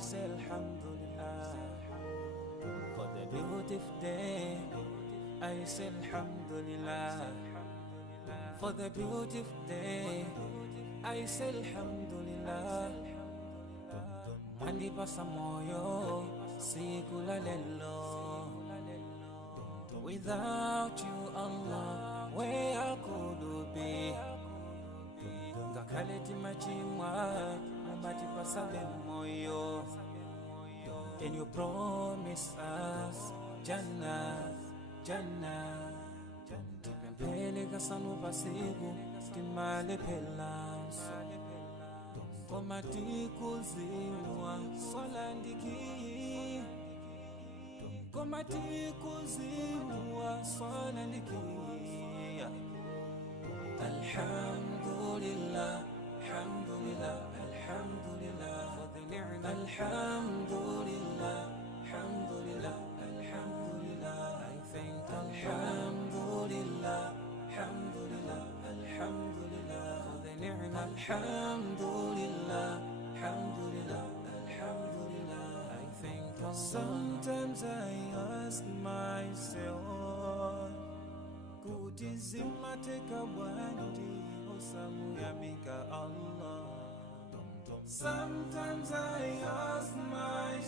say Alhamdulillah. For the beautiful day, I say Alhamdulillah. For the beautiful day, I say Alhamdulillah. Mandipasa moyo siku la lelo. Without you, Allah, where could be? Ngakaleti machimwa, mandipasa moyo. And you promise us Jannah, Jannah. Tipempele kasanu pasiku, timale pelanso. Komati kuziwa, solandiki. Komati kuziwa, solandiki. Alhamdulillah, alhamdulillah, alhamdulillah for the ni'mah. Alhamdulillah, alhamdulillah, alhamdulillah. I thank Alhamdulillah, alhamdulillah, alhamdulillah for the ni'mah. Alhamdulillah, alhamdulillah, alhamdulillah. I thank Allah. Sometimes I ask myself, kuti zimateka bwanji osamuyamika Allah. Sometimes I ask myself,